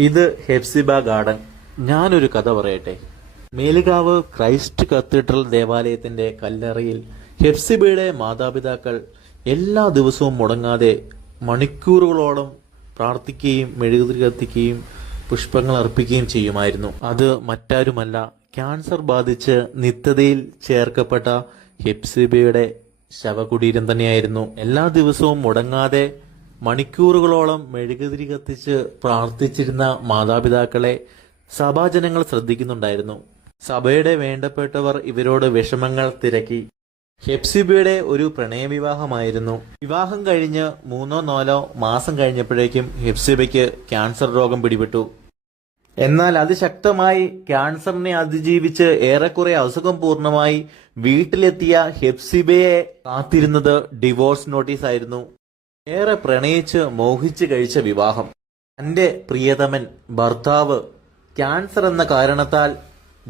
ഇത് ഹെപ്സിബ ഗാർഡൻ. ഞാനൊരു കഥ പറയട്ടെ. മേലുകാവ് ക്രൈസ്റ്റ് കത്തീഡ്രൽ ദേവാലയത്തിന്റെ കല്ലറയിൽ ഹെപ്സിബയുടെ മാതാപിതാക്കൾ എല്ലാ ദിവസവും മുടങ്ങാതെ മണിക്കൂറുകളോളം പ്രാർത്ഥിക്കുകയും മെഴുകുതിരി കത്തിക്കുകയും പുഷ്പങ്ങൾ അർപ്പിക്കുകയും ചെയ്യുമായിരുന്നു. അത് മറ്റാരുമല്ല ക്യാൻസർ ബാധിച്ച് നിത്യതയിൽ ചേർക്കപ്പെട്ട ഹെപ്സിബയുടെ ശവകുടീരം തന്നെയായിരുന്നു. എല്ലാ ദിവസവും മുടങ്ങാതെ മണിക്കൂറുകളോളം മെഴുകുതിരി കത്തിച്ച് പ്രാർത്ഥിച്ചിരുന്ന മാതാപിതാക്കളെ സഭാജനങ്ങൾ ശ്രദ്ധിക്കുന്നുണ്ടായിരുന്നു. സഭയുടെ വേണ്ടപ്പെട്ടവർ ഇവരോട് വിഷമങ്ങൾ തിരക്കി. ഹെപ്സിബയുടെ ഒരു പ്രണയവിവാഹമായിരുന്നു. വിവാഹം കഴിഞ്ഞ് മൂന്നോ നാലോ മാസം കഴിഞ്ഞപ്പോഴേക്കും ഹെപ്സിബയ്ക്ക് ക്യാൻസർ രോഗം പിടിപെട്ടു. എന്നാൽ അതിശക്തമായി ക്യാൻസറിനെ അതിജീവിച്ച് ഏറെക്കുറെ അസുഖം പൂർണമായി വീട്ടിലെത്തിയ ഹെപ്സിബയെ കാത്തിരുന്നത് ഡിവോഴ്സ് നോട്ടീസ് ആയിരുന്നു ഏറെ പ്രണയിച്ച് മോഹിച്ച് കഴിച്ച വിവാഹം. തന്റെ പ്രിയതമൻ ഭർത്താവ് ക്യാൻസർ എന്ന കാരണത്താൽ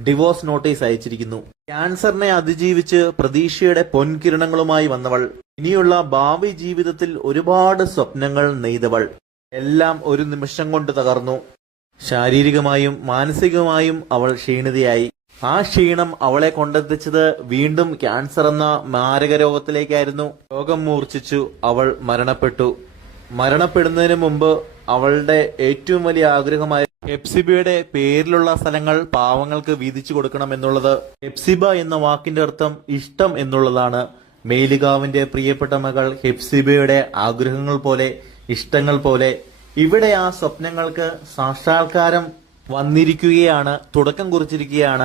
ഡിവോഴ്സ് നോട്ടീസ് അയച്ചിരിക്കുന്നു. ക്യാൻസറിനെ അതിജീവിച്ച് പ്രതീക്ഷയുടെ പൊൻകിരണങ്ങളുമായി വന്നവൾ. ഇനിയുള്ള ഭാവി ജീവിതത്തിൽ ഒരുപാട് സ്വപ്നങ്ങൾ നെയ്തവൾ. എല്ലാം ഒരു നിമിഷം കൊണ്ട് തകർന്നു. ശാരീരികമായും മാനസികമായും അവൾ ക്ഷീണിതയായി. ആ ക്ഷീണം അവളെ കൊണ്ടെത്തിച്ചത് വീണ്ടും ക്യാൻസർ എന്ന മാരക രോഗത്തിലേക്കായിരുന്നു രോഗം മൂർച്ഛിച്ചു അവൾ മരണപ്പെട്ടു. മരണപ്പെടുന്നതിന് മുമ്പ് അവളുടെ ഏറ്റവും വലിയ ആഗ്രഹമായ എപ്സിബയുടെ പേരിലുള്ള സ്ഥലങ്ങൾ പാവങ്ങൾക്ക് വീതിച്ചു കൊടുക്കണം എന്നുള്ളത് എഫ്സിബ എന്ന വാക്കിന്റെ അർത്ഥം ഇഷ്ടം എന്നുള്ളതാണ്. മേലുകാവിന്റെ പ്രിയപ്പെട്ട മകൾ ഹെപ്സിബയുടെ ആഗ്രഹങ്ങൾ പോലെ ഇഷ്ടങ്ങൾ പോലെ. ഇവിടെ ആ സ്വപ്നങ്ങൾക്ക് സാക്ഷാത്കാരം വന്നിരിക്കുകയാണ് തുടക്കം കുറിച്ചിരിക്കുകയാണ്.